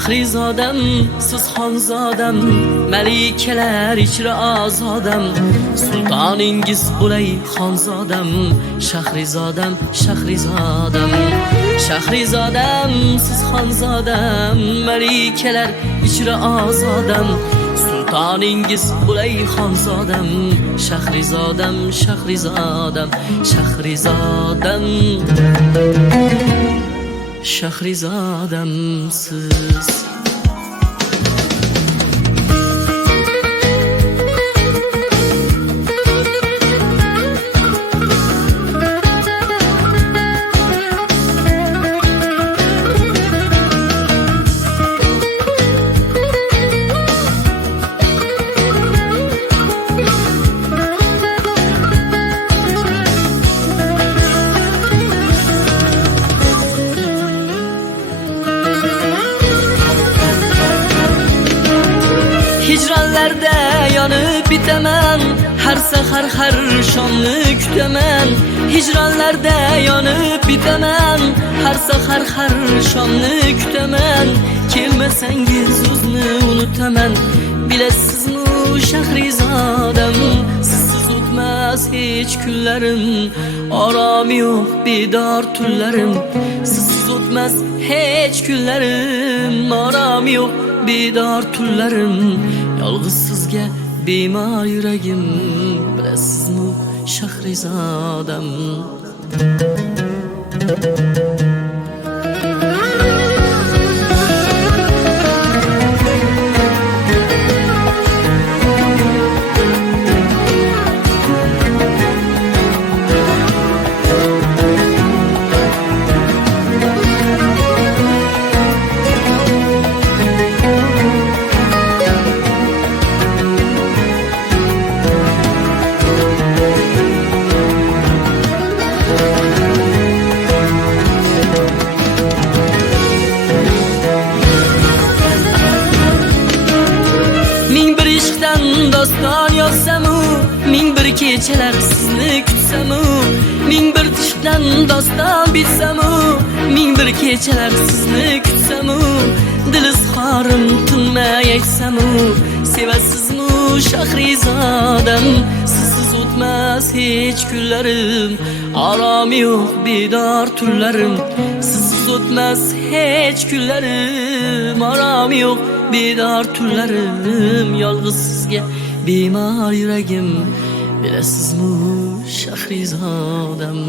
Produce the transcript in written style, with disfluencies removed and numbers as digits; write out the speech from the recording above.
Shahrizodam, siz xonzodam, malikalar ichra ozodam, sultoningiz bo'lay xonzodam. Shahrizodam, Shahrizodam, Shahrizodam, siz xonzodam, malikalar ichra ozodam, sultoningiz bo'lay xonzodam. Shahrizodam, Shahrizodam, Shahrizodam, Shahrizodam siz. Hicranlarda yonib bitaman, har sahar har shomni kutaman. Hicranlarda yonib bitaman, har sahar har shomni kutaman. Kelmasangiz o'zni unutaman. Bilasizmi Shahrizodam, sizsiz o'tmas hech kunlarim. Orom yo'q bedor tunlarim, sizsiz o'tmas hech kunlarim. Orom yo'q bedor tunlarim, yolg'iz sizga bemor yuragim. Bilasizmi Shahrizodam? Doston yozsamu, ming bir kechalar sizni kutsamu, ming bir tishdan doston bitsamu, ming bir kechalar sizni kutsamu, dil izhorim tinmay aytsamu, sevasizmi Shahrizodam, sizsiz o'tmas hech kunlarim. Orom yo'q bedor tunlarim, sizsiz o'tmas hech kunlarim. Orom yo'q bedor tunlarim, yolg'iz sizga bemor yuragim. Bilasizmi Shahrizodam?